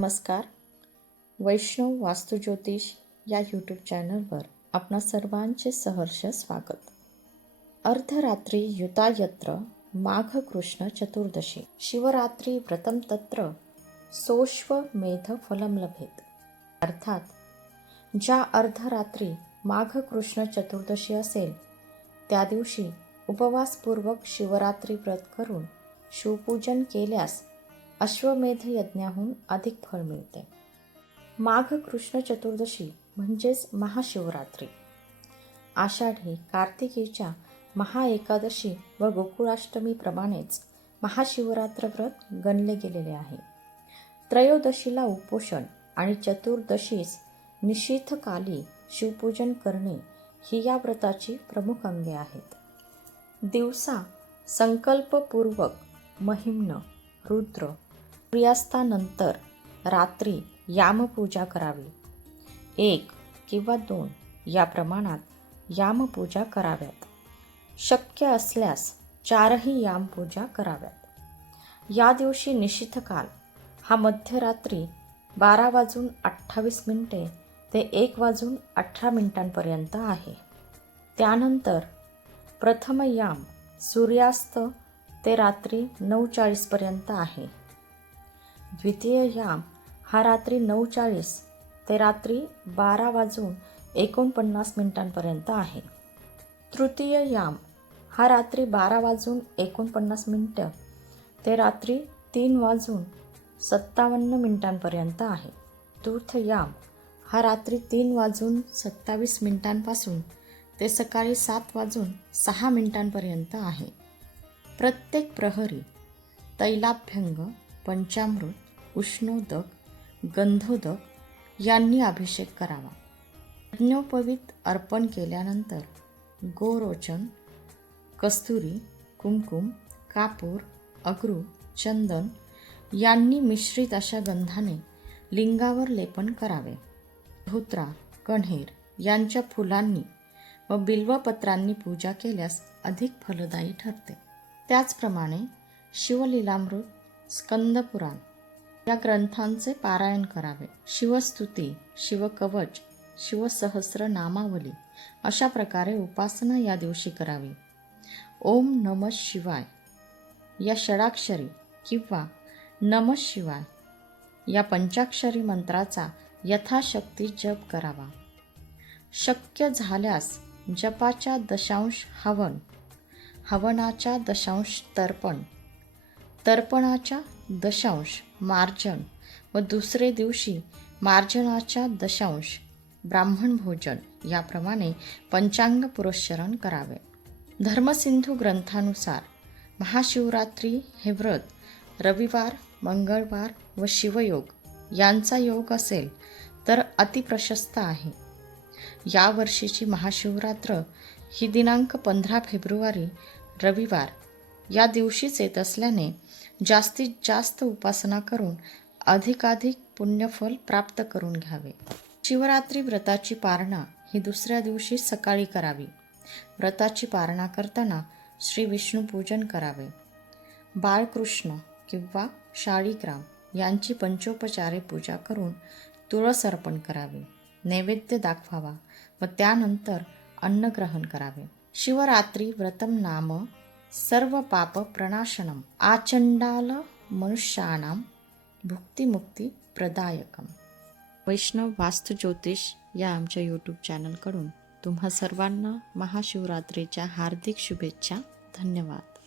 नमस्कार. वैष्णव वास्तुज्योतिष या यूट्यूब चॅनलवर आपणा सर्वांचे सहर्ष स्वागत. अर्धरात्री युतायत्र माघ कृष्ण चतुर्दशी शिवरात्री व्रतम तत्र सोश्वमेध फलम लभेत. अर्थात ज्या अर्धरात्री माघ कृष्ण चतुर्दशी असेल त्या दिवशी उपवासपूर्वक शिवरात्री व्रत करून शिवपूजन केल्यास अश्वमेध यज्ञाहून अधिक फळ मिळते. माघ कृष्ण चतुर्दशी म्हणजेच महाशिवरात्री. आषाढी कार्तिकीच्या महाएकादशी व गोकुळाष्टमी प्रमाणेच महाशिवरात्र व्रत गणले गेलेले आहे. त्रयोदशीला उपोषण आणि चतुर्दशीस निशीथकाली शिवपूजन करणे ही या व्रताची प्रमुख अंगे आहेत. दिवसा संकल्पपूर्वक महिम्न, रुद्र, सूर्यास्तानंतर रात्री यामपूजा करावी. 1 किंवा 2 या प्रमाणात यामपूजा कराव्यात. शक्य असल्यास 4ही यामपूजा कराव्यात. या दिवशी निशीथकाल हा मध्यरात्री 12:28 ते 1:18 आहे. त्यानंतर प्रथम याम सूर्यास्त ते रात्री 9:40 आहे. द्वितीय याम हा रात्री 9:40 ते रात्री 12:49 आहे. तृतीय याम हा रात्री 12:49 ते रात्री 3:57 आहे. चतुर्थ याम हा रात्री 3:27 पासून ते सकाळी 7:06 आहे. प्रत्येक प्रहरी तैलाभ्यंग, पंचामृत, उष्णोदक, गंधोदक यांनी अभिषेक करावा. यज्ञोपवीत अर्पण केल्यानंतर गोरोचन, कस्तुरी, कुंकुम, कापूर, अगरू, चंदन यांनी मिश्रित अशा गंधाने लिंगावर लेपन करावे. धोत्रा, कण्हेर यांच्या फुलांनी व बिल्वपत्रांनी पूजा केल्यास अधिक फलदायी ठरते. त्याचप्रमाणे शिवलीलामृत, स्कंदपुराण या ग्रंथांचे पारायण करावे. शिवस्तुती, शिवकवच, शिवसहस्रनामावली अशा प्रकारे उपासना या दिवशी करावी. ओम नमः शिवाय या षडाक्षरी किंवा नमः शिवाय या पंचाक्षरी मंत्राचा यथाशक्ती जप करावा. शक्य झाल्यास जपाच्या दशांश हवन, हवनाच्या दशांश तर्पण, तर्पणाच्या दशांश मार्जन व दुसरे दिवशी मार्जनाच्या दशांश ब्राह्मण भोजन याप्रमाणे पंचांग पुरस्चरण करावे. धर्मसिंधू ग्रंथानुसार महाशिवरात्री हे व्रत रविवार, मंगळवार व शिवयोग यांचा योग असेल तर अतिप्रशस्त आहे. या वर्षीची महाशिवरात्र ही दिनांक 15 फेब्रुवारी रविवार या दिवशीच येत असल्याने जास्तीत जास्त उपासना करून अधिकाधिक पुण्यफल प्राप्त करून घ्यावे. शिवरात्री व्रताची पारणा ही दुसऱ्या दिवशी सकाळी करावी. व्रताची पारणा करताना श्री विष्णू पूजन करावे. बाळकृष्ण किंवा शाळीग्राम यांची पंचोपचारे पूजा करून तुळस अर्पण करावी. नैवेद्य दाखवावा व त्यानंतर अन्न ग्रहण करावे. शिवरात्री व्रतम नाम सर्व पाप प्रणाशनम आचंडाल मनुष्याणां भुक्तिमुक्ती प्रदायकम. वैष्णव वास्तुज्योतिष या आमच्या यूट्यूब चॅनलकडून तुम्हा सर्वांना महाशिवरात्रीच्या हार्दिक शुभेच्छा. धन्यवाद.